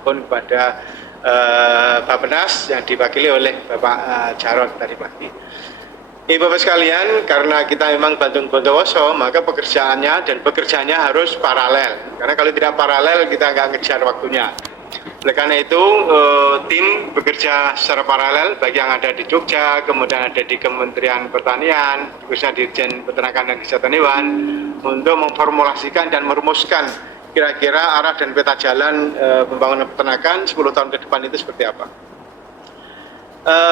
maupun kepada Bappenas yang diwakili oleh Bapak Jarod tadi pagi. Ibu-ibu sekalian, karena kita memang Bantung Bondowoso, maka pekerjaannya harus paralel. Karena kalau tidak paralel, kita nggak ngejar waktunya. Oleh karena itu, tim bekerja secara paralel, bagi yang ada di Jogja, kemudian ada di Kementerian Pertanian, khususnya Dirjen Peternakan dan Kesehatan Hewan, untuk memformulasikan dan merumuskan kira-kira arah dan peta jalan pembangunan peternakan 10 tahun ke depan itu seperti apa.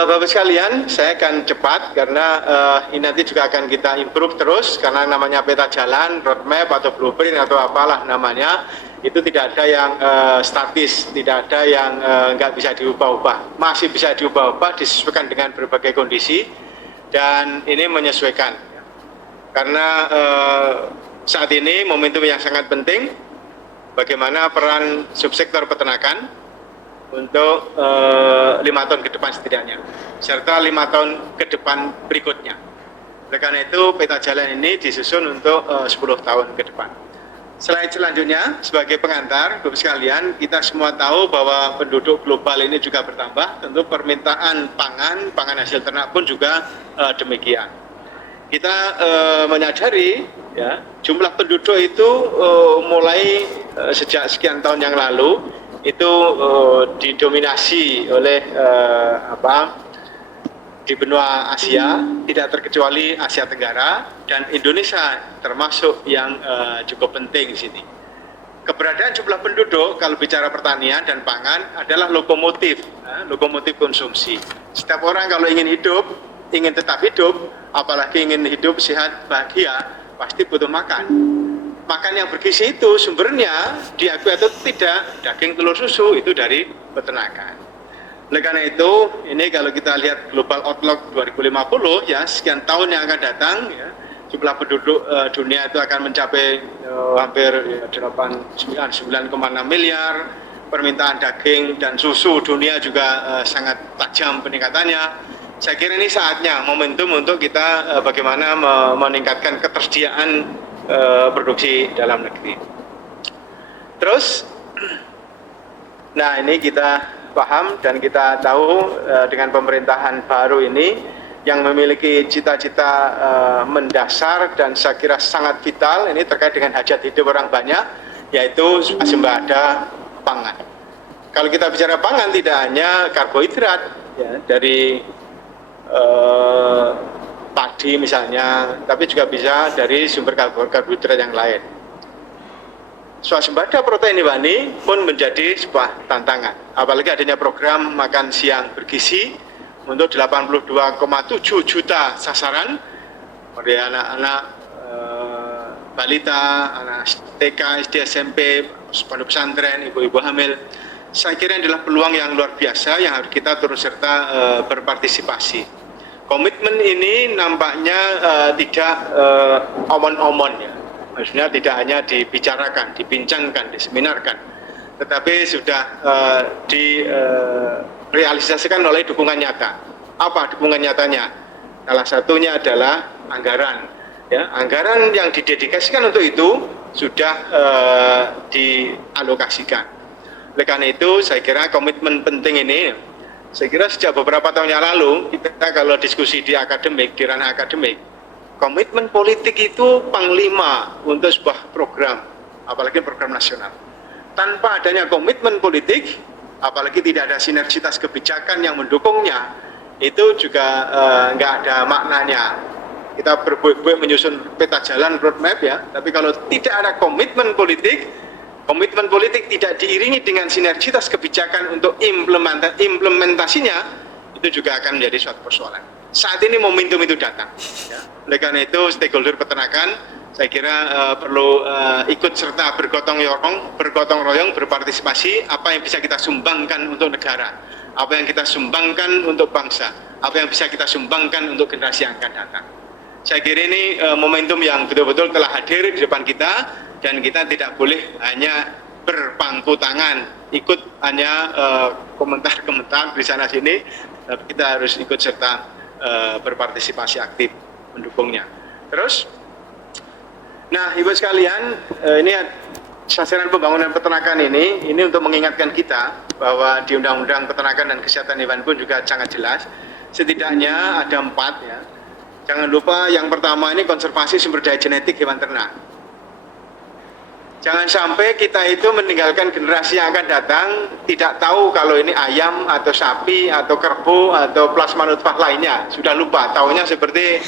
Bapak sekalian, saya akan cepat karena ini nanti juga akan kita improve terus, karena namanya peta jalan, roadmap atau blueprint atau apalah namanya, itu tidak ada yang statis, tidak ada yang nggak bisa diubah-ubah, masih bisa diubah-ubah disesuaikan dengan berbagai kondisi, dan ini menyesuaikan karena saat ini momentum yang sangat penting bagaimana peran subsektor peternakan untuk 5 tahun ke depan setidaknya, serta 5 tahun ke depan berikutnya. Oleh karena itu, peta jalan ini disusun untuk 10 tahun ke depan. Selanjutnya, sebagai pengantar, Bapak sekalian, kita semua tahu bahwa penduduk global ini juga bertambah, tentu permintaan pangan hasil ternak pun juga demikian. Kita menyadari ya, jumlah penduduk itu mulai sejak sekian tahun yang lalu itu didominasi oleh di benua Asia, tidak terkecuali Asia Tenggara, dan Indonesia termasuk yang cukup penting di sini. Keberadaan jumlah penduduk kalau bicara pertanian dan pangan adalah lokomotif konsumsi. Setiap orang kalau ingin tetap hidup, apalagi ingin hidup sehat, bahagia, pasti butuh makan. Makan yang bergizi itu sumbernya, diakui atau tidak, daging, telur, susu, itu dari peternakan. Oleh karena itu, ini kalau kita lihat Global Outlook 2050, ya sekian tahun yang akan datang, ya, jumlah penduduk dunia itu akan mencapai hampir 9,6 miliar, permintaan daging dan susu dunia juga sangat tajam peningkatannya. Saya kira ini saatnya, momentum untuk kita bagaimana meningkatkan ketersediaan produksi dalam negeri. Terus, nah ini kita paham dan kita tahu dengan pemerintahan baru ini yang memiliki cita-cita mendasar dan saya kira sangat vital, ini terkait dengan hajat hidup orang banyak, yaitu swasembada pangan. Kalau kita bicara pangan tidak hanya karbohidrat, ya, dari padi misalnya, tapi juga bisa dari sumber karbohidrat yang lain. Swasembada protein hewani pun menjadi sebuah tantangan, apalagi adanya program makan siang bergizi untuk 82,7 juta sasaran dari anak-anak balita, anak TK, SD, SMP, pondok pesantren, ibu-ibu hamil. Saya kira ini adalah peluang yang luar biasa yang harus kita turut serta berpartisipasi. Komitmen ini nampaknya tidak omon-omon, ya. Maksudnya tidak hanya dibicarakan, dibincangkan, diseminarkan, tetapi sudah direalisasikan oleh dukungan nyata. Apa dukungan nyatanya? Salah satunya adalah anggaran. Ya, anggaran yang didedikasikan untuk itu sudah dialokasikan. Oleh karena itu, saya kira komitmen penting ini, saya kira sejak beberapa tahun yang lalu, kita kalau diskusi di akademik, di ranah akademik, komitmen politik itu panglima untuk sebuah program, apalagi program nasional. Tanpa adanya komitmen politik, apalagi tidak ada sinergitas kebijakan yang mendukungnya, itu juga nggak ada maknanya. Kita berbuih-buih menyusun peta jalan roadmap, ya, tapi kalau tidak ada komitmen politik tidak diiringi dengan sinergitas kebijakan untuk implementasinya, itu juga akan menjadi suatu persoalan. Saat ini momentum itu datang. Ya. Oleh karena itu, stakeholder peternakan, saya kira perlu ikut serta bergotong royong, berpartisipasi, apa yang bisa kita sumbangkan untuk negara, apa yang kita sumbangkan untuk bangsa, apa yang bisa kita sumbangkan untuk generasi yang akan datang. Saya kira ini momentum yang betul-betul telah hadir di depan kita, dan kita tidak boleh hanya berpangku tangan, ikut hanya komentar-komentar di sana sini, tapi kita harus ikut serta berpartisipasi aktif mendukungnya. Terus, nah ibu sekalian, ini sasaran pembangunan peternakan ini untuk mengingatkan kita bahwa di Undang-Undang Peternakan dan Kesehatan Hewan pun juga sangat jelas. Setidaknya ada 4 ya. Jangan lupa yang pertama ini konservasi sumber daya genetik hewan ternak. Jangan sampai kita itu meninggalkan generasi yang akan datang tidak tahu kalau ini ayam atau sapi atau kerbau atau plasma nutfah lainnya. Sudah lupa, taunya seperti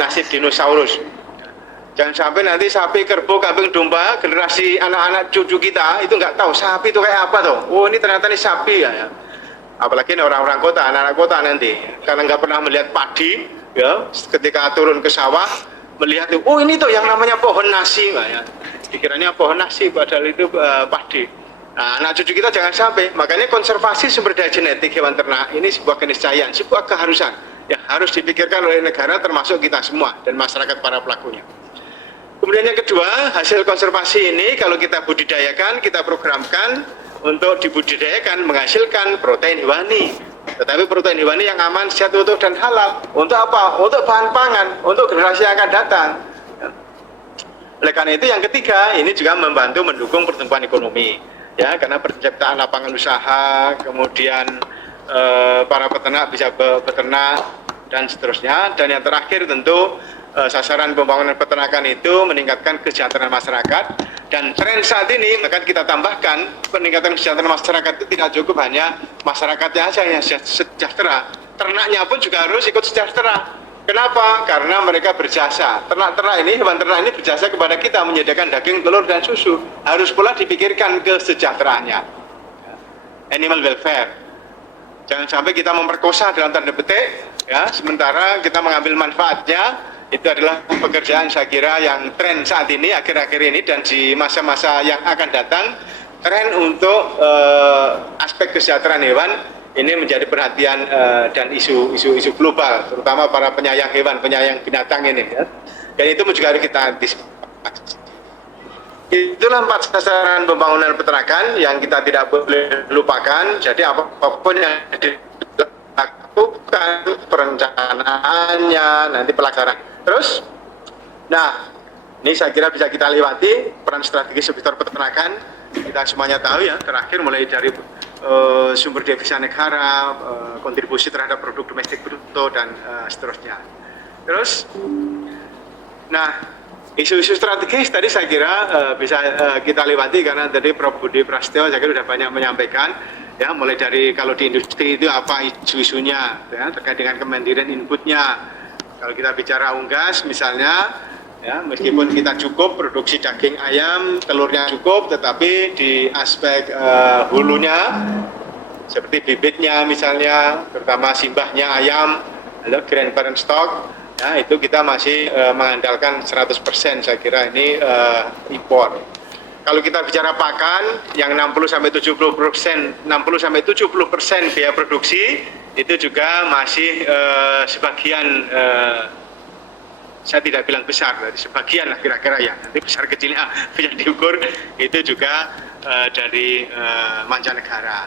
nasib dinosaurus. Jangan sampai nanti sapi, kerbau, kambing, domba, generasi anak-anak cucu kita itu nggak tahu sapi itu kayak apa tuh. Oh ini ternyata ini sapi ya. Apalagi orang-orang kota, anak-anak kota nanti karena nggak pernah melihat padi, ya ketika turun ke sawah melihat tuh, oh ini tuh yang namanya pohon nasi, ya. Pikirannya pohon nasi padahal itu padi. Nah, anak cucu kita jangan sampai. Makanya konservasi sumber daya genetik hewan ternak ini sebuah keniscayaan, sebuah keharusan yang harus dipikirkan oleh negara termasuk kita semua dan masyarakat para pelakunya. Kemudian yang kedua, hasil konservasi ini kalau kita budidayakan, kita programkan untuk dibudidayakan menghasilkan protein hewani. Tetapi protein hewani yang aman, sehat, utuh dan halal. Untuk apa? Untuk bahan pangan, untuk generasi yang akan datang. Oleh karena itu yang ketiga, ini juga membantu mendukung pertumbuhan ekonomi. Ya, karena penciptaan lapangan usaha, kemudian para peternak bisa beternak dan seterusnya. Dan yang terakhir tentu sasaran pembangunan peternakan itu meningkatkan kesejahteraan masyarakat. Dan tren saat ini akan kita tambahkan peningkatan kesejahteraan masyarakat itu tidak cukup hanya masyarakatnya saja yang sejahtera, ternaknya pun juga harus ikut sejahtera. Kenapa? Karena mereka berjasa. Ternak-ternak ini, hewan ternak ini berjasa kepada kita menyediakan daging, telur dan susu. Harus pula dipikirkan kesejahteraannya. Animal welfare. Jangan sampai kita memperkosa dalam tanda petik, ya, sementara kita mengambil manfaatnya. Itu adalah pekerjaan saya kira yang tren saat ini, akhir-akhir ini dan di masa-masa yang akan datang, tren untuk aspek kesejahteraan hewan ini menjadi perhatian dan isu global, terutama para penyayang hewan, penyayang binatang ini. Ya. Dan itu juga harus kita antisipasi. Itulah 4 sasaran pembangunan peternakan yang kita tidak boleh lupakan. Jadi apapun yang dilakukan, perencanaannya, nanti pelaksanaan. Terus, nah ini saya kira bisa kita lewati peran strategis sektor peternakan. Kita semuanya tahu ya, terakhir mulai dari sumber devisa negara, kontribusi terhadap produk domestik bruto dan seterusnya. Terus, nah isu-isu strategis tadi saya kira bisa kita lewati karena tadi Prof. Budi Prasetyo saya kira sudah banyak menyampaikan ya, mulai dari kalau di industri itu apa isu-isunya ya, terkait dengan kemandirian inputnya. Kalau kita bicara unggas misalnya, ya, meskipun kita cukup produksi daging ayam, telurnya cukup, tetapi di aspek hulunya, seperti bibitnya misalnya, terutama simbahnya ayam, lalu grain parent stock, ya, itu kita masih mengandalkan 100% saya kira ini impor. Kalau kita bicara pakan, yang 60-70% biaya produksi, itu juga masih sebagian, saya tidak bilang besar, sebagian lah kira-kira ya, nanti besar kecilnya bisa diukur, itu juga dari mancanegara.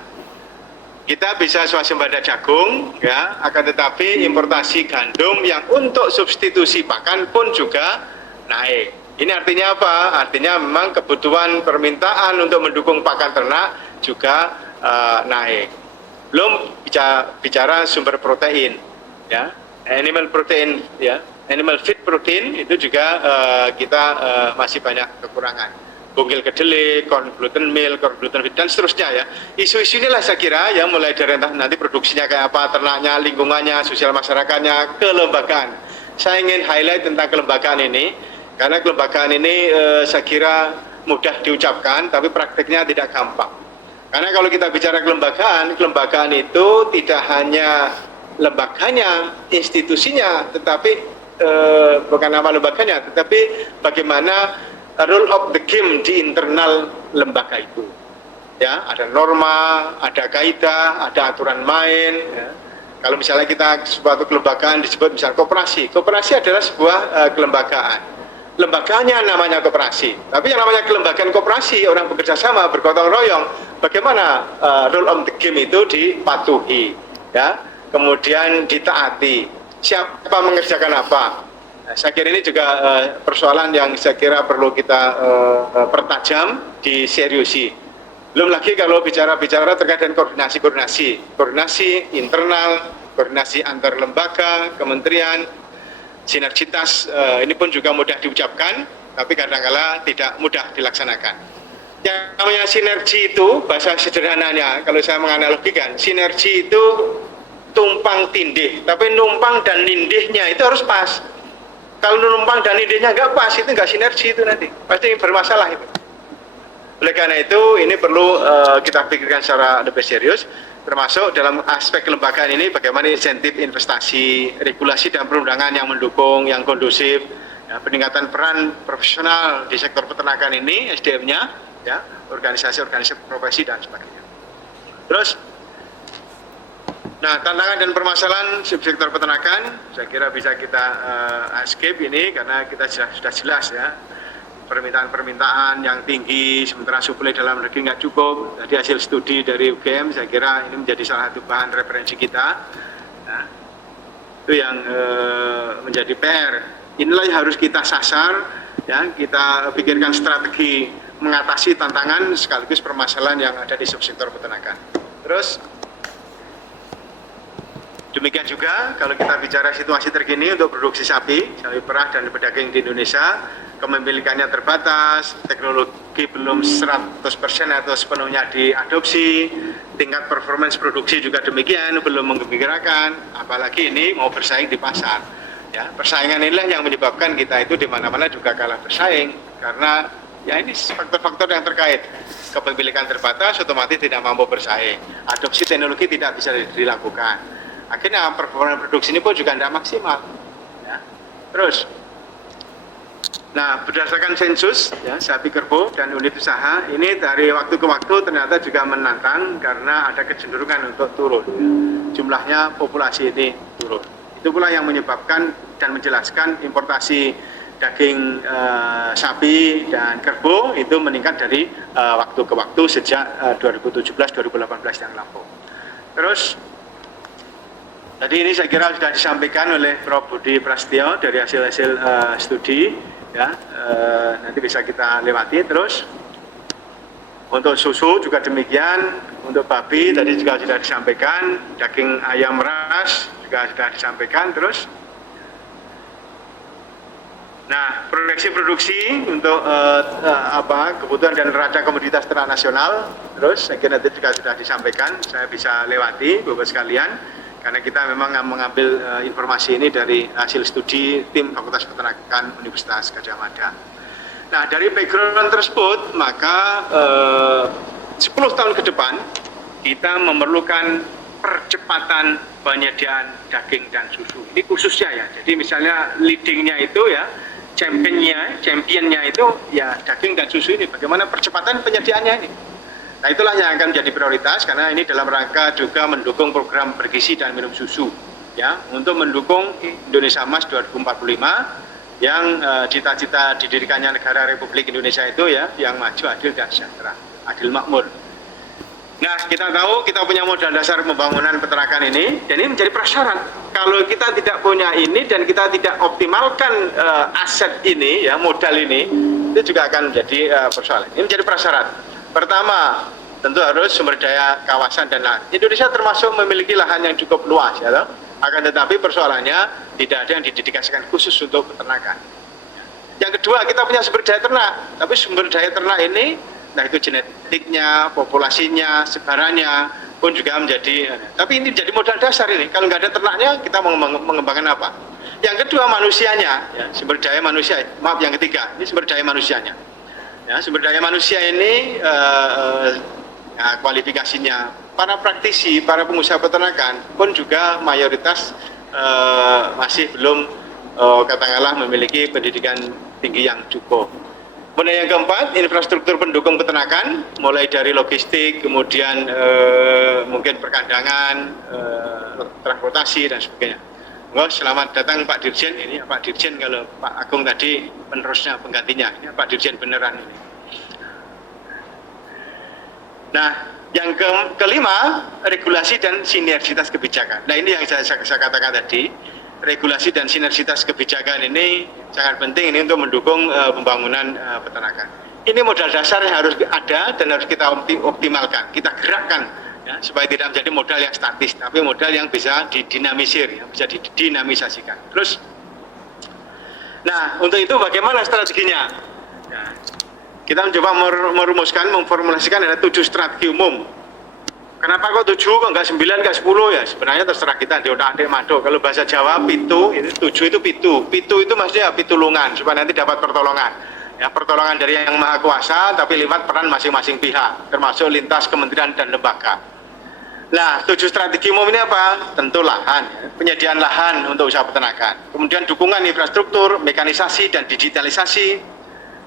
Kita bisa swasembada jagung, ya, akan tetapi importasi gandum yang untuk substitusi pakan pun juga naik. Ini artinya apa? Artinya memang kebutuhan permintaan untuk mendukung pakan ternak juga naik. Belum bicara sumber protein, ya, animal protein, ya. Animal feed protein itu juga kita masih banyak kekurangan. Bungkil kedelai, corn gluten meal, corn gluten feed dan seterusnya ya. Isu-isu inilah saya kira ya, mulai dari nanti produksinya kayak apa, ternaknya, lingkungannya, sosial masyarakatnya, kelembagaan. Saya ingin highlight tentang kelembagaan ini karena kelembagaan ini saya kira mudah diucapkan tapi prakteknya tidak gampang. Karena kalau kita bicara kelembagaan itu tidak hanya lembaganya, institusinya, tetapi bukan nama lembaganya, tetapi bagaimana rule of the game di internal lembaga itu. Ya, ada norma, ada kaidah, ada aturan main. Ya. Kalau misalnya kita suatu kelembagaan disebut misalnya koperasi, koperasi adalah sebuah kelembagaan. Lembaganya namanya koperasi, tapi yang namanya kelembagaan koperasi orang bekerja sama, bergotong royong. Bagaimana rule of the game itu dipatuhi, ya, kemudian ditaati. Siapa mengerjakan apa? Nah, saya kira ini juga persoalan yang saya kira perlu kita pertajam di diseriusi. Belum lagi kalau bicara terkait dengan koordinasi internal, koordinasi antar lembaga, kementerian, sinergitas, ini pun juga mudah diucapkan, tapi kadang-kala tidak mudah dilaksanakan. Yang namanya sinergi itu, bahasa sederhananya, kalau saya menganalogikan, sinergi itu tumpang tindih, tapi numpang dan nindihnya itu harus pas. Kalau numpang dan nindihnya nggak pas, itu nggak sinergi itu nanti, pasti bermasalah itu. Oleh karena itu, ini perlu kita pikirkan secara lebih serius, termasuk dalam aspek kelembagaan ini, bagaimana insentif investasi, regulasi dan perundangan yang mendukung, yang kondusif, ya, peningkatan peran profesional di sektor peternakan ini, SDM-nya, ya, organisasi-organisasi profesi dan sebagainya. Terus, nah tantangan dan permasalahan sektor peternakan, saya kira bisa kita skip ini karena kita sudah jelas ya, permintaan yang tinggi, sementara suplai dalam negeri nggak cukup. Tadi hasil studi dari UGM, saya kira ini menjadi salah satu bahan referensi kita. Nah, itu yang menjadi PR. Inilah yang harus kita sasar, ya, kita pikirkan strategi mengatasi tantangan sekaligus permasalahan yang ada di subsektor peternakan. Terus demikian juga kalau kita bicara situasi terkini untuk produksi sapi perah dan pedaging di Indonesia, kepemilikannya terbatas, teknologi belum 100% atau sepenuhnya diadopsi, tingkat performance produksi juga demikian, belum menggembirakan, apalagi ini mau bersaing di pasar. Ya, persaingan inilah yang menyebabkan kita itu di mana-mana juga kalah bersaing, karena ya ini faktor-faktor yang terkait. Kepemilikan terbatas, otomatis tidak mampu bersaing. Adopsi teknologi tidak bisa dilakukan. Akhirnya performa produksi ini pun juga tidak maksimal. Ya. Terus, nah berdasarkan sensus, ya, sapi kerbau dan unit usaha, ini dari waktu ke waktu ternyata juga menantang karena ada kecenderungan untuk turun. Ya. Jumlahnya populasi ini turun. Itu pula yang menyebabkan dan menjelaskan importasi daging sapi dan kerbau itu meningkat dari waktu ke waktu sejak 2017-2018 yang lampau. Terus tadi ini saya kira sudah disampaikan oleh Prof. Budi Prasetyo dari hasil-hasil studi, ya, nanti bisa kita lewati. Terus untuk susu juga demikian, untuk babi tadi juga sudah disampaikan, daging ayam ras juga sudah disampaikan. Terus nah, proyeksi produksi untuk kebutuhan dan neraca komoditas ternak nasional, terus saya kira nanti juga sudah disampaikan, saya bisa lewati Bapak sekalian, karena kita memang mengambil informasi ini dari hasil studi tim Fakultas Peternakan Universitas Gadjah Mada. Nah, dari background tersebut, maka 10 tahun ke depan kita memerlukan percepatan penyediaan daging dan susu. Ini khususnya ya, jadi misalnya leadingnya itu ya, championnya itu ya daging dan susu ini. Bagaimana percepatan penyediaannya ini? Nah, itulah yang akan menjadi prioritas karena ini dalam rangka juga mendukung program bergizi dan minum susu, ya, untuk mendukung Indonesia Emas 2045 yang cita-cita didirikannya negara Republik Indonesia itu ya, yang maju, adil dan sejahtera, adil makmur. Nah, kita tahu kita punya modal dasar pembangunan peternakan ini, dan ini menjadi prasyarat. Kalau kita tidak punya ini dan kita tidak optimalkan aset ini, ya, modal ini, itu juga akan menjadi persoalan. Ini menjadi prasyarat. Pertama, tentu harus sumber daya kawasan dan lahan. Indonesia termasuk memiliki lahan yang cukup luas, ya, toh? Akan tetapi persoalannya tidak ada yang didedikasikan khusus untuk peternakan. Yang kedua, kita punya sumber daya ternak, tapi sumber daya ternak ini, nah itu genetiknya, populasinya, sebarannya pun juga menjadi, tapi ini jadi modal dasar ini. Kalau nggak ada ternaknya, kita mau mengembangkan apa? Yang kedua, manusianya, ya, sumber daya manusia. Maaf, yang ketiga, ini sumber daya manusianya. Ya, sumber daya manusia ini ya, kualifikasinya, para praktisi, para pengusaha peternakan pun juga mayoritas masih belum katakanlah memiliki pendidikan tinggi yang cukup. Kemudian yang keempat, infrastruktur pendukung peternakan, mulai dari logistik, kemudian mungkin perkandangan, transportasi dan sebagainya. Selamat datang Pak Dirjen, ini Pak Dirjen, kalau Pak Agung tadi penerusnya, penggantinya, ini Pak Dirjen beneran ini. Nah, yang kelima, regulasi dan sinergitas kebijakan. Nah, ini yang saya katakan tadi. Regulasi dan sinergitas kebijakan ini sangat penting ini untuk mendukung pembangunan peternakan. ini modal dasar yang harus ada dan harus kita optimalkan, kita gerakkan ya, supaya tidak menjadi modal yang statis, tapi modal yang bisa didinamisir, ya, bisa didinamisasikan. Terus, nah untuk itu bagaimana strateginya? Ya, kita mencoba merumuskan, memformulasikan ada 7 strategi umum. Kenapa kok 7, kok nggak 9, nggak 10 ya? Sebenarnya terserah kita di otak-atik mado. Kalau bahasa Jawa pitu, itu 7 itu pitu. Pitu itu maksudnya pitulungan supaya nanti dapat pertolongan. Ya, pertolongan dari Yang Maha Kuasa, tapi lewat peran masing-masing pihak, termasuk lintas kementerian dan lembaga. Nah, 7 strategi umum ini apa? Tentu lahan, ya. Penyediaan lahan untuk usaha peternakan. Kemudian dukungan infrastruktur, mekanisasi dan digitalisasi.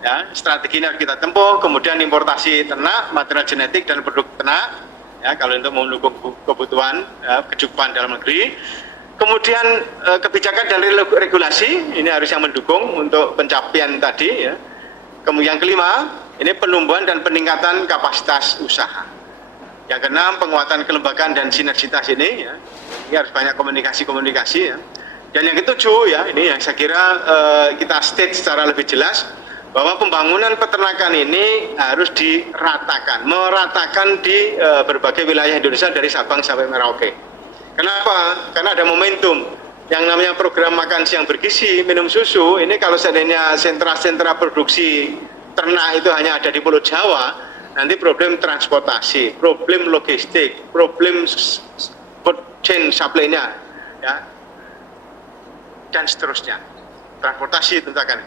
Ya, strategi ini harus kita tempuh. Kemudian importasi ternak, material genetik dan produk ternak. Ya, kalau untuk mendukung kebutuhan kecukupan dalam negeri. Kemudian kebijakan dan regulasi ini harus yang mendukung untuk pencapaian tadi. Ya. Kemudian yang kelima, ini penumbuhan dan peningkatan kapasitas usaha. Yang keenam, penguatan kelembagaan dan sinergitas ini, ya. Ini harus banyak komunikasi-komunikasi. Ya. Dan yang ketujuh, ya, ini yang saya kira kita state secara lebih jelas, bahwa pembangunan peternakan ini harus meratakan di berbagai wilayah Indonesia dari Sabang sampai Merauke. Kenapa? Karena ada momentum. Yang namanya program makan siang bergizi, minum susu, ini kalau seandainya sentra-sentra produksi ternak itu hanya ada di Pulau Jawa, nanti problem transportasi, problem logistik, problem food chain supply-nya, ya, dan seterusnya. Transportasi tentu akan.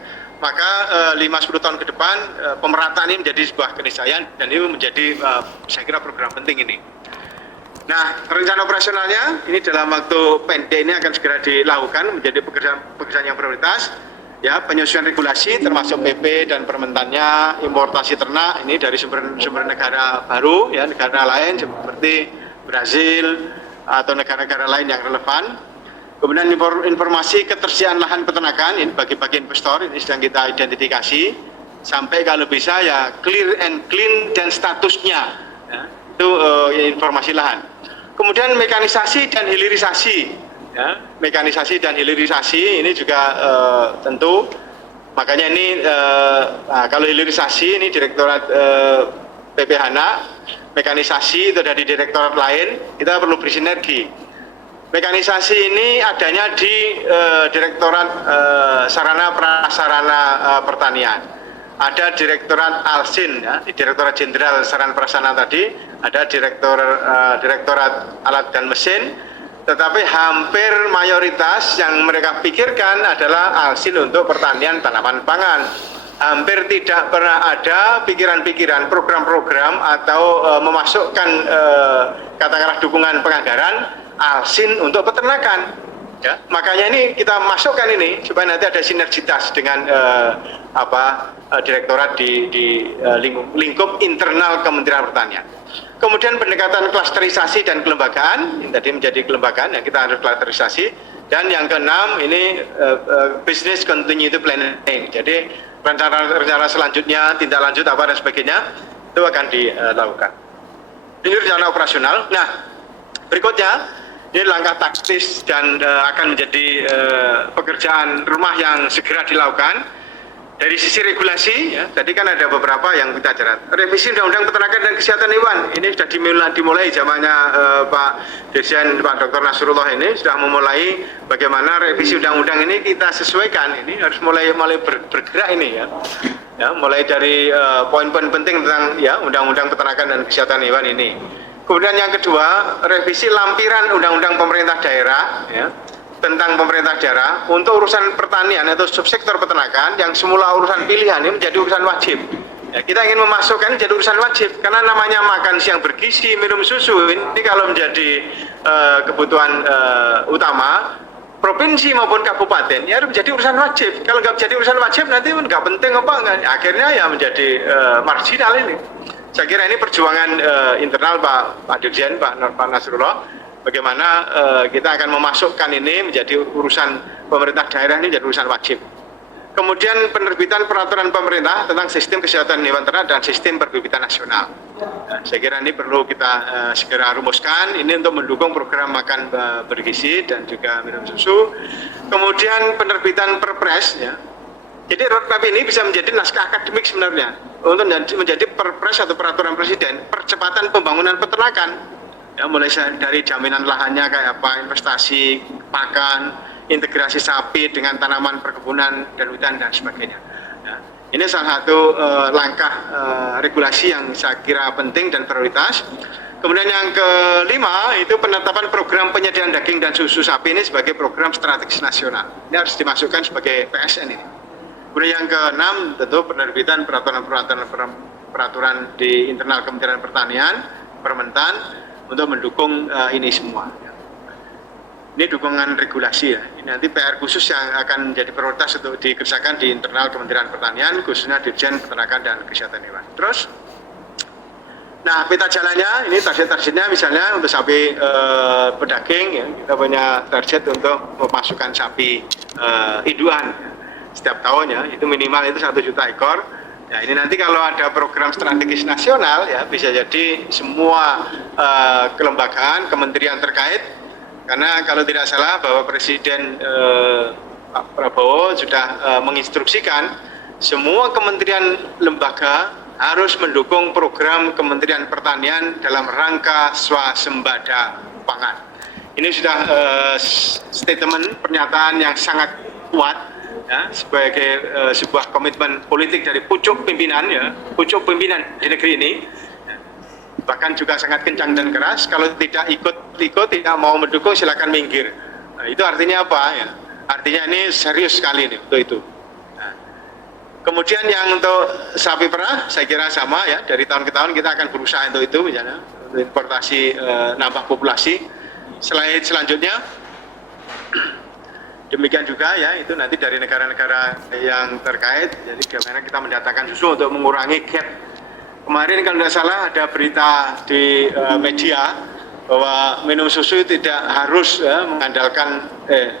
Maka 5-10 tahun ke depan pemerataan ini menjadi sebuah keniscayaan dan ini menjadi saya kira program penting ini. Nah, rencana operasionalnya ini dalam waktu pendek ini akan segera dilakukan menjadi pekerjaan yang prioritas. Ya, penyusunan regulasi termasuk PP dan permentannya, importasi ternak ini dari sumber negara baru, ya, negara lain seperti Brazil atau negara-negara lain yang relevan. Kemudian informasi ketersediaan lahan peternakan ini bagi investor ini sedang kita identifikasi sampai kalau bisa ya clear and clean dan statusnya, ya, itu informasi lahan. Kemudian mekanisasi dan hilirisasi, ya, mekanisasi dan hilirisasi ini juga tentu makanya ini kalau hilirisasi ini direktorat PPHNA, mekanisasi itu dari direktorat lain kita perlu bersinergi. Mekanisasi ini adanya di direktorat sarana prasarana pertanian. Ada Direktorat Alsin, ya, di Direktorat Jenderal Sarana Prasarana tadi, ada Direktorat Alat dan Mesin, tetapi hampir mayoritas yang mereka pikirkan adalah Alsin untuk pertanian tanaman pangan. Hampir tidak pernah ada pikiran-pikiran, program-program atau memasukkan katakanlah dukungan penganggaran Alsin untuk peternakan. Ya, makanya ini kita masukkan ini supaya nanti ada sinergitas dengan direktorat di lingkup internal Kementerian Pertanian. Kemudian pendekatan klasterisasi dan kelembagaan, ini tadi menjadi kelembagaan yang kita harus klasterisasi. Dan yang keenam ini business continuity planning. Jadi rencana selanjutnya, tindak lanjut apa dan sebagainya itu akan dilakukan. Ini rencana operasional. Nah, berikutnya ini langkah taktis dan akan menjadi pekerjaan rumah yang segera dilakukan. Dari sisi regulasi, ya, tadi kan ada beberapa yang kita catat. Revisi Undang-Undang Peternakan dan Kesehatan Hewan, ini sudah dimulai zamannya Pak Dirjen, Pak Dr. Nasrullah ini sudah memulai bagaimana revisi undang-undang ini kita sesuaikan. Ini harus mulai bergerak ini, ya. Ya, mulai dari poin-poin penting tentang ya Undang-Undang Peternakan dan Kesehatan Hewan ini. Kemudian yang kedua, revisi lampiran Undang-Undang Pemerintah Daerah, ya, tentang pemerintah daerah untuk urusan pertanian atau subsektor peternakan yang semula urusan pilihan ini menjadi urusan wajib. Ya, kita ingin memasukkan jadi urusan wajib karena namanya makan siang bergizi, minum susu ini kalau menjadi kebutuhan utama provinsi maupun kabupaten ya harus menjadi urusan wajib. Kalau nggak menjadi urusan wajib nanti nggak penting apa enggak. Akhirnya ya menjadi marginal ini. Saya kira ini perjuangan internal Pak Dirjen, Pak Nasrullah. Bagaimana kita akan memasukkan ini menjadi urusan pemerintah daerah ini menjadi urusan wajib. Kemudian penerbitan peraturan pemerintah tentang sistem kesehatan hewan ternak dan sistem perbibitan nasional. Nah, saya kira ini perlu kita segera rumuskan. Ini untuk mendukung program makan bergizi dan juga minum susu. Kemudian penerbitan Perpres, ya, Jadi roadmap ini bisa menjadi naskah akademik sebenarnya untuk menjadi perpres atau peraturan presiden percepatan pembangunan peternakan. Ya, mulai dari jaminan lahannya kayak apa, investasi pakan, integrasi sapi dengan tanaman perkebunan dan hutan dan sebagainya. Ya, ini salah satu langkah regulasi yang saya kira penting dan prioritas. Kemudian yang kelima itu penetapan program penyediaan daging dan susu sapi ini sebagai program strategis nasional. Ini harus dimasukkan sebagai PSN ini. Kemudian yang keenam tentu penerbitan peraturan di internal Kementerian Pertanian, Permentan untuk mendukung ini semua. Ini dukungan regulasi ya. Ini nanti PR khusus yang akan menjadi prioritas untuk dikerjakan di internal Kementerian Pertanian, khususnya Dirjen Peternakan dan Kesehatan Hewan. Terus, nah peta jalannya ini target-targetnya misalnya untuk sapi pedaging ya, kita punya target untuk memasukkan sapi induan. Setiap tahunnya itu minimal itu 1 juta ekor. Ya ini nanti kalau ada program strategis nasional ya bisa jadi semua kelembagaan, kementerian terkait, karena kalau tidak salah bahwa Presiden Pak Prabowo sudah menginstruksikan semua kementerian lembaga harus mendukung program Kementerian Pertanian dalam rangka swasembada pangan. Ini sudah statement pernyataan yang sangat kuat. Ya, sebagai sebuah komitmen politik dari pucuk pimpinan ya, pucuk pimpinan di negeri ini ya, bahkan juga sangat kencang dan keras. Kalau tidak ikut tidak mau mendukung silakan minggir. Nah, itu artinya apa ya? Artinya ini serius sekali nih untuk itu. Nah, kemudian yang untuk sapi perah saya kira sama ya, dari tahun ke tahun kita akan berusaha untuk itu misalnya untuk importasi nambah populasi. Selanjutnya demikian juga ya, itu nanti dari negara-negara yang terkait, jadi bagaimana kita mendatangkan susu untuk mengurangi gap. Kemarin kalau tidak salah ada berita di media bahwa minum susu tidak harus mengandalkan,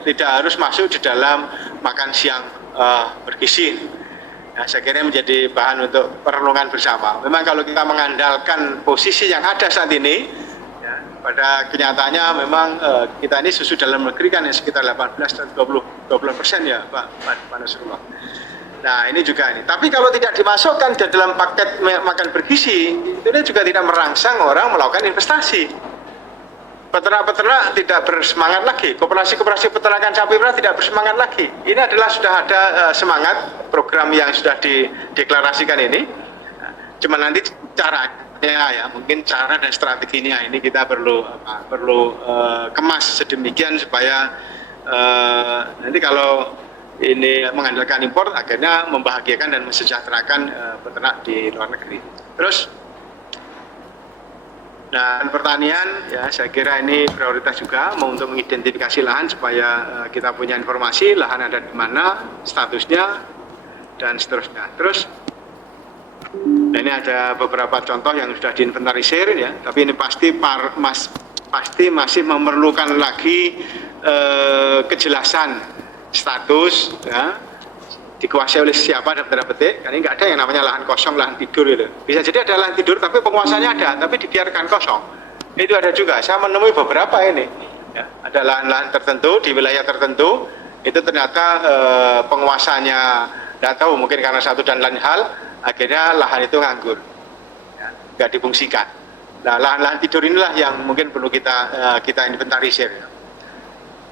tidak harus masuk di dalam makan siang bergizi. Nah, saya kira menjadi bahan untuk perenungan bersama. Memang kalau kita mengandalkan posisi yang ada saat ini, pada kenyataannya memang kita ini susu dalam negeri kan sekitar 18 dan 20% ya Pak Nasrullah. Nah ini juga ini. Tapi kalau tidak dimasukkan di dalam paket makan bergizi, itu juga tidak merangsang orang melakukan investasi. Peternak-peternak tidak bersemangat lagi. Koperasi-koperasi peternakan sapi perah tidak bersemangat lagi. Ini adalah sudah ada semangat program yang sudah dideklarasikan ini. Cuma nanti caranya ya mungkin cara dan strateginya ini kita perlu kemas sedemikian supaya nanti kalau ini mengandalkan impor akhirnya membahagiakan dan mensejahterakan peternak di luar negeri. Terus dan pertanian ya saya kira ini prioritas juga untuk mengidentifikasi lahan supaya kita punya informasi lahan ada di mana, statusnya dan seterusnya. Terus nah ini ada beberapa contoh yang sudah diinventarisir ya, tapi ini pasti masih memerlukan lagi kejelasan status ya, dikuasai oleh siapa dan tanda petik. Karena nggak ada yang namanya lahan kosong, lahan tidur itu. Bisa jadi ada lahan tidur tapi penguasanya ada, tapi dibiarkan kosong. Itu ada juga. Saya menemui beberapa ini. Ya, ada lahan-lahan tertentu di wilayah tertentu itu ternyata penguasanya nggak tahu mungkin karena satu dan lain hal. Akhirnya lahan itu nganggur, ya, nggak difungsikan. Nah, lahan-lahan tidur inilah yang mungkin perlu kita inventarisir. Ya.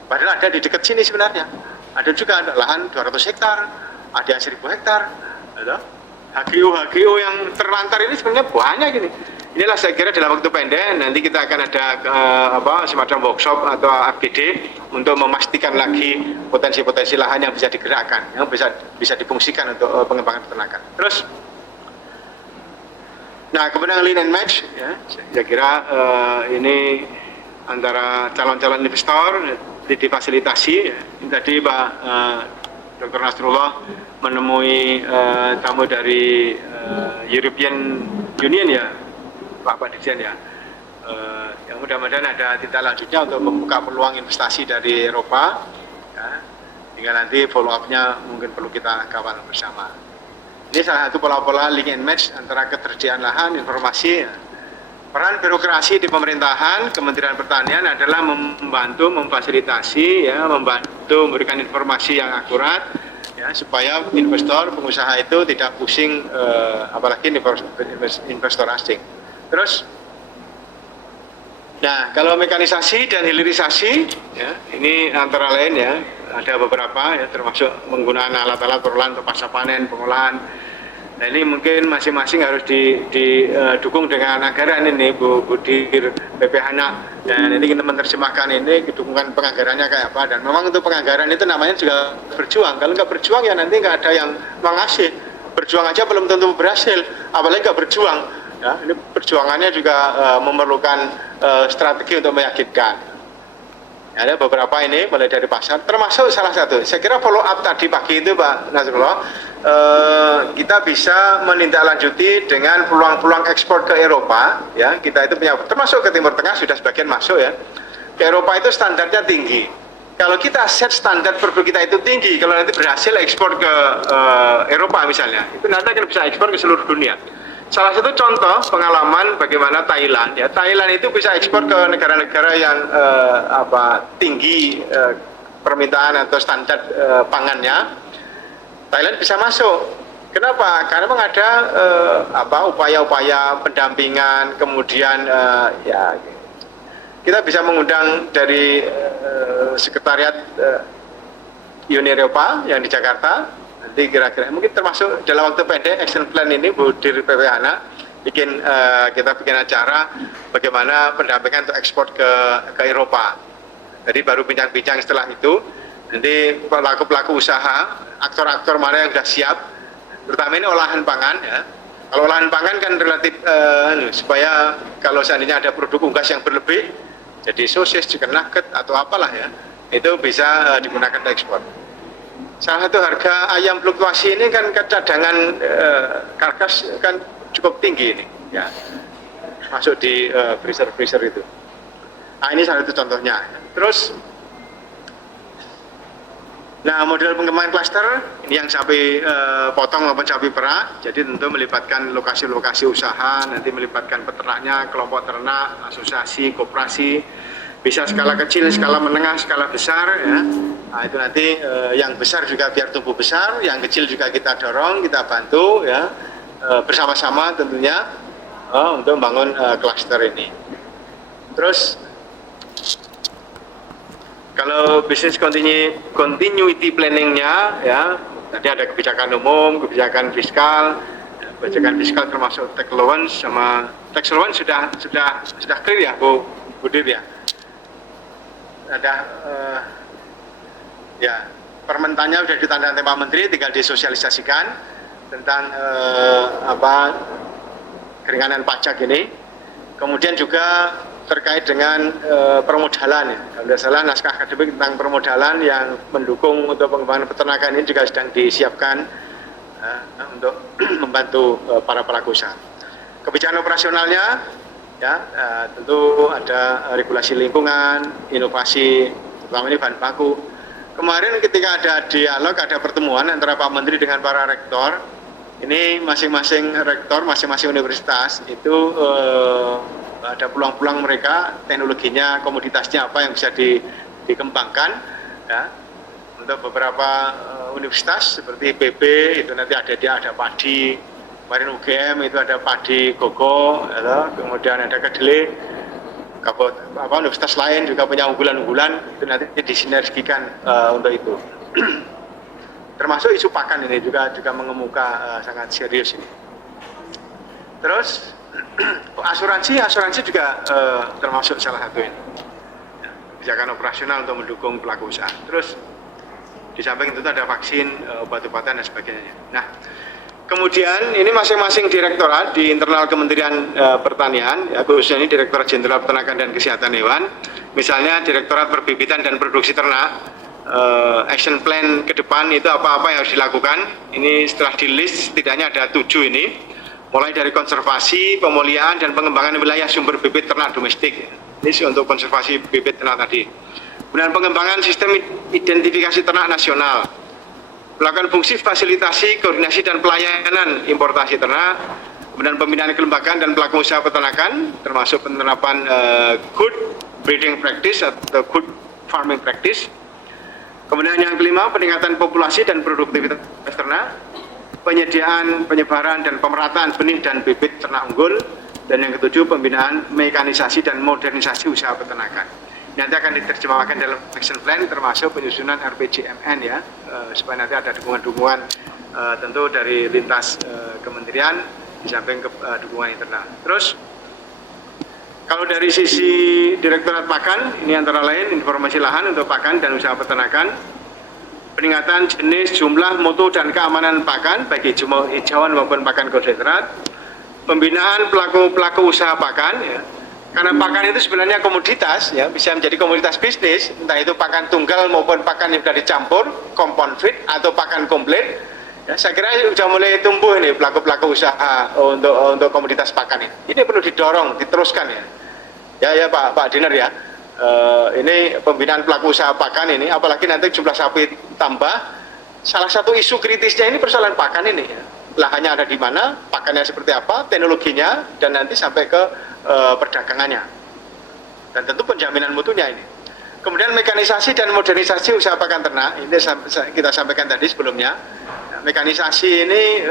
Padahal ada di dekat sini sebenarnya. Ada juga ada lahan 200 hektar, ada yang 1000 hektar. HGU yang terlantar ini sebenarnya banyak gini. Inilah saya kira dalam waktu pendek nanti kita akan ada semacam workshop atau APD untuk memastikan lagi potensi-potensi lahan yang bisa digerakkan, yang bisa difungsikan untuk pengembangan peternakan. Terus, nah kemudian lean and match, ya, saya kira ini antara calon-calon investor difasilitasi. Ya. Tadi Pak Dr. Nasrullah menemui tamu dari European Union ya. Pak Dirjen ya, yang mudah-mudahan ada tindak lanjutnya untuk membuka peluang investasi dari Eropa, ya. Hingga nanti follow up-nya mungkin perlu kita kawal bersama. Ini salah satu pola-pola link and match antara ketersediaan lahan, informasi. Ya. Peran birokrasi di pemerintahan, Kementerian Pertanian adalah membantu, memfasilitasi, ya, membantu memberikan informasi yang akurat, ya, supaya investor, pengusaha itu tidak pusing, apalagi investor asing. Terus, nah kalau mekanisasi dan hilirisasi, ya, ini antara lain ya, ada beberapa ya, termasuk menggunakan alat-alat perolahan untuk pasca panen, pengolahan. Nah ini mungkin masing-masing harus didukung dengan anggaran ini, Bu Dir BPH. Dan ini kita menerjemahkan ini, dukungan penganggarannya kayak apa. Dan memang untuk penganggaran itu namanya juga berjuang. Kalau nggak berjuang ya nanti nggak ada yang mengasih. Berjuang aja belum tentu berhasil, apalagi nggak berjuang. Ya, ini perjuangannya juga memerlukan strategi untuk meyakinkan. Ya, ada beberapa ini mulai dari pasar, termasuk salah satu. Saya kira follow up tadi pagi itu Pak Nasrullah, kita bisa menindaklanjuti dengan peluang-peluang ekspor ke Eropa. Ya, kita itu punya, termasuk ke Timur Tengah sudah sebagian masuk ya. Ke Eropa itu standarnya tinggi. Kalau kita set standar produk kita itu tinggi, kalau nanti berhasil ekspor ke Eropa misalnya, itu nanti akan bisa ekspor ke seluruh dunia. Salah satu contoh pengalaman bagaimana Thailand, ya Thailand itu bisa ekspor ke negara-negara yang tinggi permintaan atau standar pangannya. Thailand bisa masuk. Kenapa? Karena memang ada upaya-upaya pendampingan, kemudian ya kita bisa mengundang dari sekretariat Uni Eropa yang di Jakarta. Nanti kira-kira mungkin termasuk dalam waktu pendek action plan ini Bu Dir PPH kita bikin acara bagaimana pendampingan untuk ekspor ke Eropa. Jadi baru bincang-bincang setelah itu nanti pelaku-pelaku usaha, aktor-aktor mana yang sudah siap, terutama ini olahan pangan ya. Kalau olahan pangan kan relatif supaya kalau seandainya ada produk unggas yang berlebih, jadi sosis, chicken nugget atau apalah ya, itu bisa digunakan untuk ekspor. Salah satu harga ayam fluktuasi ini kan cadangan karkas kan cukup tinggi ini, ya, masuk di freezer itu. Nah ini salah satu contohnya. Terus, nah model pengembangan klaster ini yang sapi potong maupun sapi perah, jadi tentu melibatkan lokasi-lokasi usaha, nanti melibatkan peternaknya, kelompok ternak, asosiasi, koperasi, bisa skala kecil, skala menengah, skala besar ya. Nah itu nanti yang besar juga biar tumbuh besar, yang kecil juga kita dorong, kita bantu ya, bersama-sama tentunya untuk membangun klaster ini. Terus kalau bisnis continuity planningnya ya, tadi ada kebijakan umum, kebijakan fiskal. Kebijakan fiskal termasuk tax allowance sama tax allowance sudah clear ya Bu Dir ya. Ada ya permentannya sudah ditandatangani Pak Menteri, tinggal disosialisasikan tentang keringanan pajak ini. Kemudian juga terkait dengan permodalan ya. Kalau tidak salah naskah akademik tentang permodalan yang mendukung untuk pengembangan peternakan ini juga sedang disiapkan untuk membantu para pelaku usaha. Kebijakan operasionalnya ya tentu ada regulasi lingkungan, inovasi, terutama ini bahan baku. Kemarin ketika ada dialog, ada pertemuan antara Pak Menteri dengan para rektor, ini masing-masing rektor, masing-masing universitas itu ada peluang-peluang mereka, teknologinya, komoditasnya apa yang bisa dikembangkan ya. Untuk beberapa universitas seperti IPB itu nanti ada padi, kemarin UGM itu ada padi gogo ya, kemudian ada kedelai. Universitas lain juga punya unggulan-unggulan, itu nanti disinergikan untuk itu. Termasuk isu pakan ini juga mengemuka sangat serius ini. Terus asuransi juga termasuk salah satu ini. Kebijakan operasional untuk mendukung pelaku usaha. Terus di samping itu ada vaksin, obat-obatan dan sebagainya. Nah, kemudian ini masing-masing direktorat di internal Kementerian Pertanian, ya, khususnya ini Direktorat Jenderal Peternakan dan Kesehatan Hewan, misalnya Direktorat Perbibitan dan Produksi Ternak, action plan ke depan itu apa-apa yang harus dilakukan. Ini setelah di list setidaknya ada 7 ini, mulai dari konservasi, pemulihan dan pengembangan wilayah sumber bibit ternak domestik. Ini untuk konservasi bibit ternak tadi. Kemudian pengembangan sistem identifikasi ternak nasional, melakukan fungsi fasilitasi, koordinasi dan pelayanan importasi ternak, kemudian pembinaan kelembagaan dan pelaku usaha peternakan, termasuk penerapan good breeding practice atau good farming practice. Kemudian yang kelima, peningkatan populasi dan produktivitas ternak, penyediaan, penyebaran, dan pemerataan benih dan bibit ternak unggul, dan yang ketujuh, pembinaan mekanisasi dan modernisasi usaha peternakan. Nanti akan diterjemahkan dalam action plan, termasuk penyusunan RPJMN ya, supaya nanti ada dukungan-dukungan tentu dari lintas kementerian di samping dukungan internal. Terus kalau dari sisi Direktorat Pakan, ini antara lain informasi lahan untuk pakan dan usaha peternakan, peningkatan jenis, jumlah, mutu, dan keamanan pakan, baik hijauan maupun pakan konsentrat, pembinaan pelaku usaha pakan, ya. Karena pakan itu sebenarnya komoditas, ya, bisa menjadi komoditas bisnis, entah itu pakan tunggal maupun pakan yang sudah dicampur, compound feed atau pakan komplit. Ya, saya kira sudah mulai tumbuh ini pelaku usaha untuk komoditas pakan ini. Ini perlu didorong, diteruskan ya. Ya Pak Diner ya. Ini pembinaan pelaku usaha pakan ini, apalagi nanti jumlah sapi tambah. Salah satu isu kritisnya ini persoalan pakan ini. Ya. Lahannya ada di mana, pakannya seperti apa, teknologinya, dan nanti sampai ke perdagangannya. Dan tentu penjaminan mutunya ini. Kemudian mekanisasi dan modernisasi usaha pakan ternak, ini kita sampaikan tadi sebelumnya. Mekanisasi ini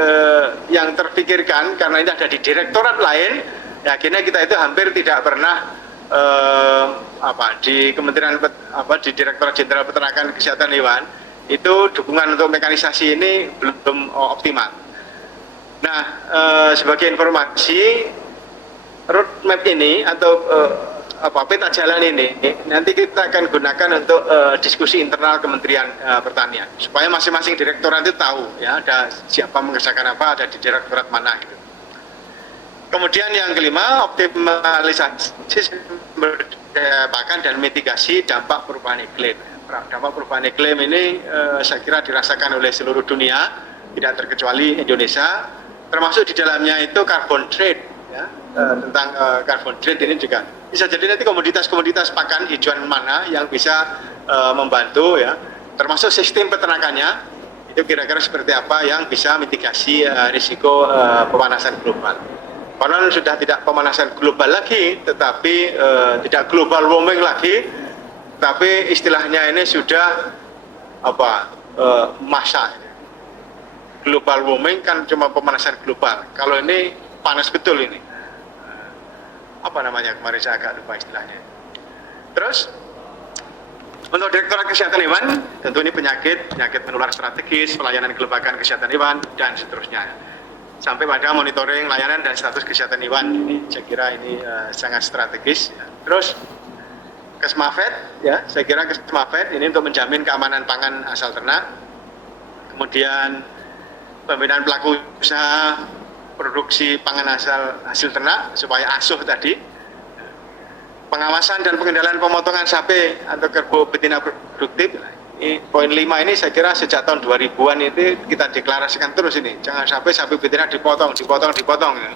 yang terpikirkan karena ini ada di direktorat lain, ya, akhirnya kita itu hampir tidak pernah di Kementerian di Direktorat Jenderal Peternakan Kesehatan Hewan itu dukungan untuk mekanisasi ini belum optimal. Nah, sebagai informasi, roadmap ini atau peta jalan ini nanti kita akan gunakan untuk diskusi internal Kementerian Pertanian supaya masing-masing direktorat itu tahu ya ada siapa mengerjakan apa, ada di direktorat mana gitu. Kemudian yang kelima, optimalisasi sumber daya pakan dan mitigasi dampak perubahan iklim. Dampak perubahan iklim ini saya kira dirasakan oleh seluruh dunia, tidak terkecuali Indonesia, termasuk di dalamnya itu carbon trade ya, tentang carbon trade ini juga bisa jadi nanti komoditas-komoditas pakan hijauan mana yang bisa membantu ya, termasuk sistem peternakannya itu kira-kira seperti apa yang bisa mitigasi risiko pemanasan global. Konon sudah tidak pemanasan global lagi, tetapi tidak global warming lagi, tapi istilahnya ini sudah masa. Global warming kan cuma pemanasan global. Kalau ini panas betul ini. Apa namanya kemarin saya agak lupa istilahnya. Terus untuk Direktorat Kesehatan Hewan, tentu ini penyakit menular strategis, pelayanan kelembagaan kesehatan hewan dan seterusnya. Sampai pada monitoring layanan dan status kesehatan hewan. Ini saya kira ini sangat strategis. Ya. Terus Kesmafed, ya, saya kira Kesmafed ini untuk menjamin keamanan pangan asal ternak. Kemudian pembinaan pelaku usaha produksi pangan hasil ternak supaya asuh tadi. Pengawasan dan pengendalian pemotongan sapi atau kerbau betina produktif. Ini poin 5 ini saya kira sejak tahun 2000-an itu kita deklarasikan terus ini. Jangan sampai sapi betina dipotong. Ya.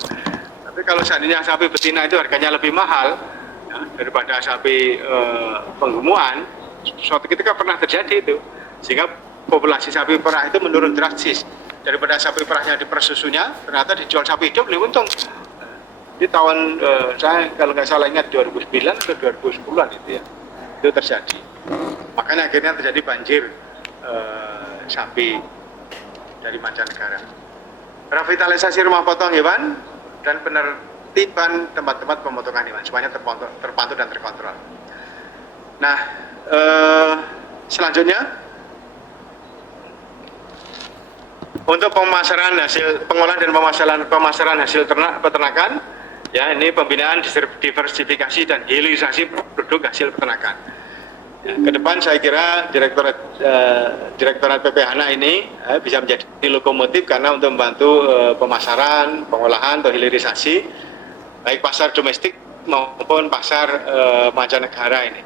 Tapi kalau seandainya sapi betina itu harganya lebih mahal ya, daripada sapi penggemuan, suatu ketika pernah terjadi itu. Sehingga populasi sapi perah itu menurun drastis. Daripada sapi perahnya diper susunya, ternyata dijual sapi hidup lebih untung. Di tahun saya kalau nggak salah ingat 2009 atau 2010-an itu ya, itu terjadi. Makanya akhirnya terjadi banjir sapi dari mancanegara. Revitalisasi rumah potong hewan dan penertiban tempat-tempat pemotongan hewan, semuanya terpantau dan terkontrol. Nah, selanjutnya untuk pemasaran hasil pengolahan dan pemasaran hasil peternakan, ya ini pembinaan diversifikasi dan hilirisasi produk hasil peternakan. Ya, ke depan saya kira Direktorat PPHNA ini bisa menjadi lokomotif karena untuk membantu pemasaran, pengolahan atau hilirisasi baik pasar domestik maupun pasar mancanegara ini.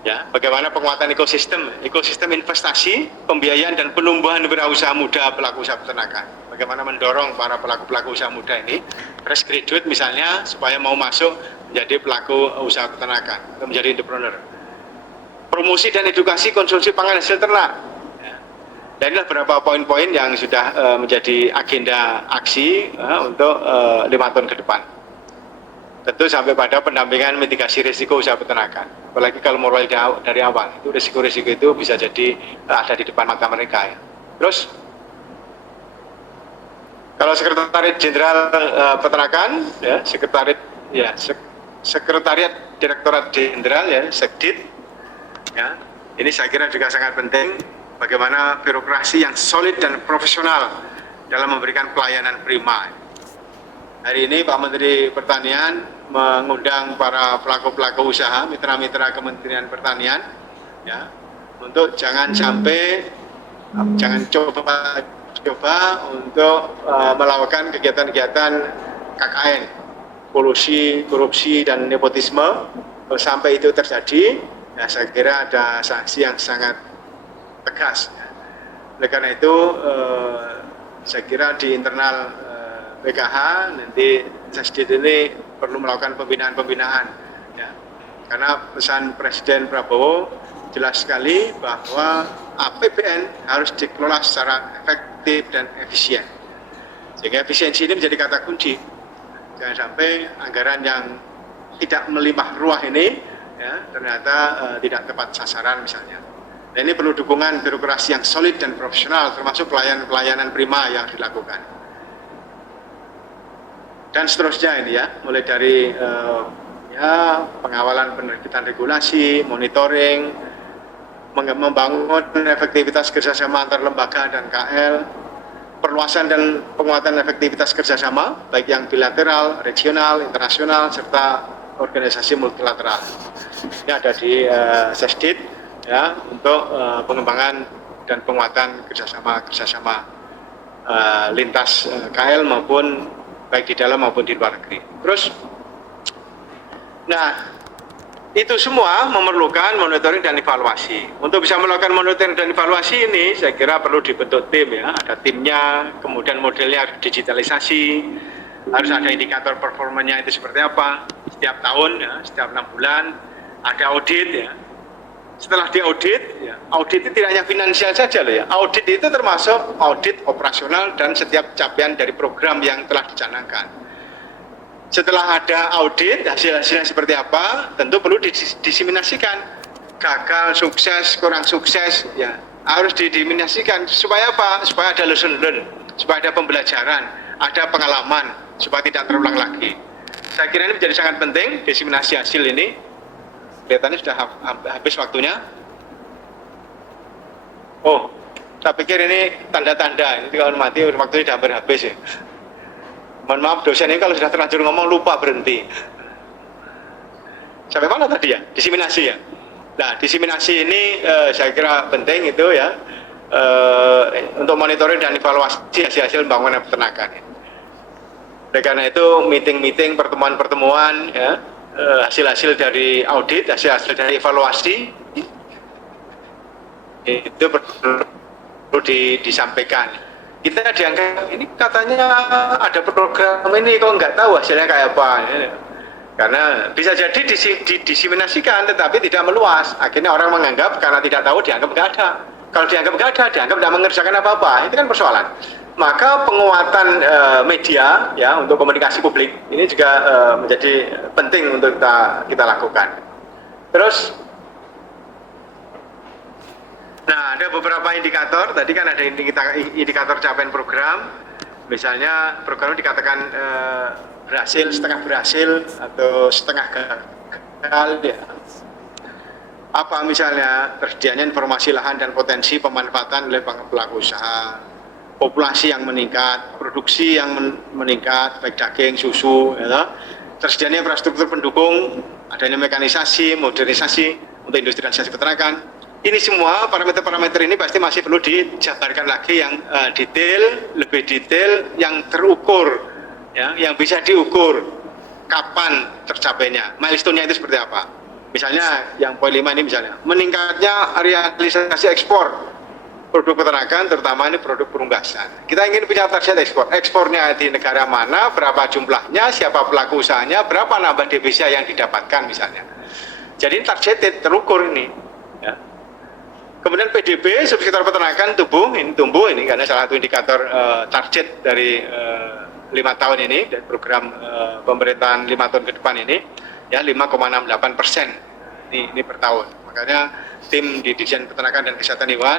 Ya, bagaimana penguatan ekosistem investasi, pembiayaan dan penumbuhan wirausaha muda pelaku usaha peternakan. Bagaimana mendorong para pelaku usaha muda ini fresh graduate misalnya supaya mau masuk menjadi pelaku usaha peternakan, menjadi entrepreneur. Promosi dan edukasi konsumsi pangan hasil ternak. Ya. Dan inilah beberapa poin-poin yang sudah menjadi agenda aksi untuk 5 tahun ke depan. Tentu sampai pada pendampingan mitigasi risiko usaha peternakan. Apalagi kalau mulai dari awal, itu risiko-risiko itu bisa jadi ada di depan mata mereka ya. Terus kalau Sekretariat Jenderal Peternakan ya, Sekretariat Direktorat Jenderal ya, Sekdit ya. Ini saya kira juga sangat penting bagaimana birokrasi yang solid dan profesional dalam memberikan pelayanan prima. Hari ini Pak Menteri Pertanian mengundang para pelaku-pelaku usaha, mitra-mitra Kementerian Pertanian, ya, untuk jangan coba untuk melakukan kegiatan-kegiatan KKN, kolusi, korupsi, dan nepotisme. Kalau sampai itu terjadi, ya saya kira ada sanksi yang sangat tegas. Oleh karena itu, saya kira di internal PKH nanti Sesdit ini perlu melakukan pembinaan-pembinaan ya. Karena pesan Presiden Prabowo jelas sekali bahwa APBN harus dikelola secara efektif dan efisien. Sehingga efisiensi ini menjadi kata kunci. Jangan sampai anggaran yang tidak melimpah ruah ini ya, ternyata tidak tepat sasaran misalnya. Nah, ini perlu dukungan birokrasi yang solid dan profesional, termasuk pelayanan prima yang dilakukan. Dan seterusnya ini ya, mulai dari pengawalan penerbitan regulasi, monitoring, membangun efektivitas kerjasama antar lembaga dan KL, perluasan dan penguatan efektivitas kerjasama, baik yang bilateral, regional, internasional, serta organisasi multilateral. Ini ada di Sesdit ya, untuk pengembangan dan penguatan kerjasama lintas KL maupun baik di dalam maupun di luar negeri. Terus, nah itu semua memerlukan monitoring dan evaluasi. Untuk bisa melakukan monitoring dan evaluasi ini, saya kira perlu dibentuk tim ya. Ada timnya, kemudian modelnya harus digitalisasi, harus ada indikator performanya itu seperti apa. Setiap tahun ya, setiap 6 bulan ada audit ya. Setelah diaudit, ya, audit itu tidak hanya finansial saja loh ya. Audit itu termasuk audit operasional dan setiap capaian dari program yang telah dicanangkan. Setelah ada audit, hasil-hasilnya seperti apa, tentu perlu didiseminasikan. Gagal, sukses, kurang sukses, ya harus didiseminasikan. Supaya apa? Supaya ada lesson learn, supaya ada pembelajaran, ada pengalaman, supaya tidak terulang lagi. Saya kira ini menjadi sangat penting, diseminasi hasil ini. Kelihatannya sudah habis waktunya. Oh, saya pikir ini tanda-tanda. Ini kalau mati waktunya sudah hampir habis ya. Mohon maaf, dosen ini kalau sudah terlanjur ngomong lupa berhenti. Sampai mana tadi ya? Diseminasi ya. Nah, diseminasi ini saya kira penting itu ya, untuk monitoring dan evaluasi hasil-hasil pembangunan peternakan. Oleh karena itu meeting-meeting, pertemuan-pertemuan ya, hasil-hasil dari audit, hasil-hasil dari evaluasi itu perlu disampaikan. Kita dianggap ini katanya ada program ini kok nggak tahu hasilnya kayak apa. Karena bisa jadi diseminasikan tetapi tidak meluas. Akhirnya orang menganggap karena tidak tahu dianggap nggak ada. Kalau dianggap nggak ada, dianggap tidak mengerjakan apa-apa. Itu kan persoalan. Maka penguatan media ya untuk komunikasi publik ini juga menjadi penting untuk kita lakukan. Terus, nah ada beberapa indikator. Tadi kan ada indikator capaian program. Misalnya program dikatakan berhasil, setengah berhasil atau setengah gagal ya. Apa misalnya tersedianya informasi lahan dan potensi pemanfaatan oleh pelaku usaha, populasi yang meningkat, produksi yang meningkat, baik daging, susu, ya, tersedianya infrastruktur pendukung, adanya mekanisasi, modernisasi untuk industrialisasi peternakan. Ini semua parameter-parameter ini pasti masih perlu dijabarkan lagi yang lebih detail, yang terukur, ya, yang bisa diukur kapan tercapainya, milestone-nya itu seperti apa. Misalnya yang poin 5 ini misalnya, meningkatnya realisasi ekspor produk peternakan, terutama ini produk perunggasan. Kita ingin punya target ekspor. Ekspornya di negara mana, berapa jumlahnya, siapa pelaku usahanya, berapa nambah devisa yang didapatkan misalnya. Jadi targeted, terukur ini. Ya. Kemudian PDB, subsektor peternakan tumbuh ini karena salah satu indikator target dari 5 tahun ini, dan program pemerintahan 5 tahun ke depan ini, ya 5,68% ini per tahun. Makanya tim di Ditjen Peternakan dan Kesehatan Hewan